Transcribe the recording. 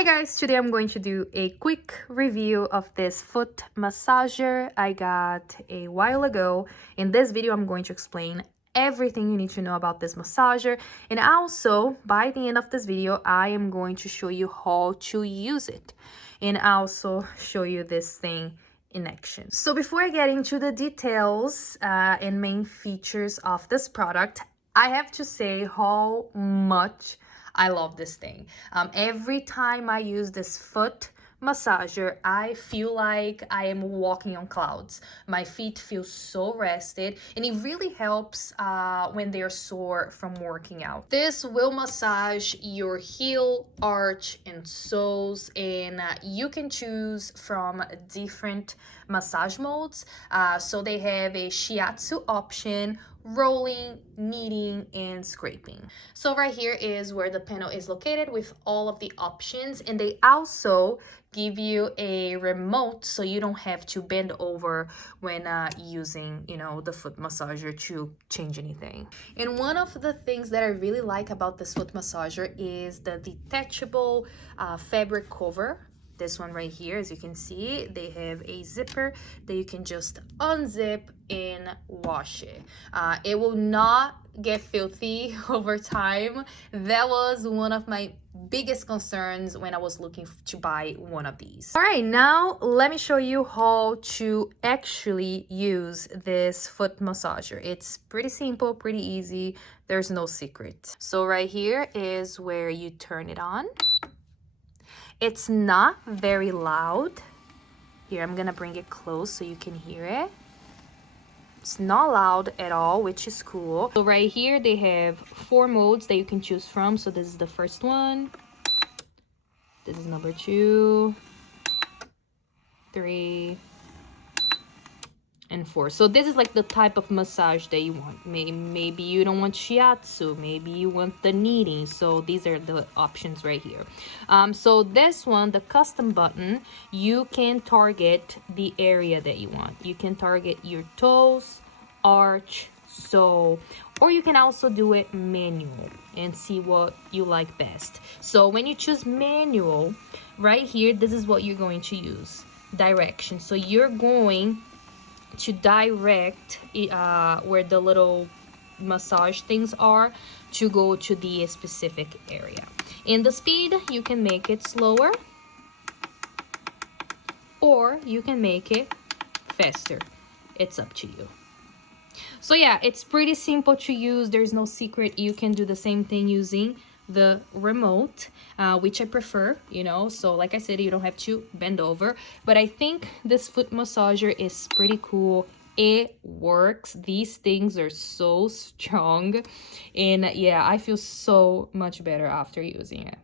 Hey guys, today I'm going to do a quick review of this foot massager I got a while ago. In this video, I'm going to explain everything you need to know about this massager, and also by the end of this video, I am going to show you how to use it and also show you this thing in action. So before I get into the details and main features of this product, I have to say how much I love this thing. Every time I use this foot massager, I feel like I am walking on clouds. My feet feel so rested, and it really helps when they're sore from working out. This will massage your heel, arch, and soles, and you can choose from different massage modes. So they have a shiatsu option, rolling, kneading, and scraping. So right here is where the panel is located with all of the options, and they also give you a remote so you don't have to bend over when using, the foot massager to change anything. And one of the things that I really like about this foot massager is the detachable fabric cover. This one right here, as you can see, they have a zipper that you can just unzip and wash it. It will not get filthy over time. That was one of my biggest concerns when I was looking to buy one of these. All right, now let me show you how to actually use this foot massager. It's pretty simple, pretty easy. There's no secret. So right here is where you turn it on. It's not very loud. Here, I'm gonna bring it close so you can hear it. It's not loud at all, which is cool. So right here, they have 4 modes that you can choose from. So this is the first one. This is number 2, 3, and 4. So this is like the type of massage that you want. Maybe you don't want shiatsu, maybe you want the kneading. So these are the options right here. So this one, the custom button, you can target the area that you want. You can target your toes, arch, sole, or you can also do it manual and see what you like best. So when you choose manual, right here, this is what you're going to use. Direction. So you're going to direct where the little massage things are to go to the specific area. In the speed, you can make it slower or you can make it faster. It's up to you. So yeah, it's pretty simple to use. There's no secret. You can do the same thing using the remote, which I prefer, so like I said, you don't have to bend over, but I think this foot massager is pretty cool. It works. These things are so strong, and yeah, I feel so much better after using it.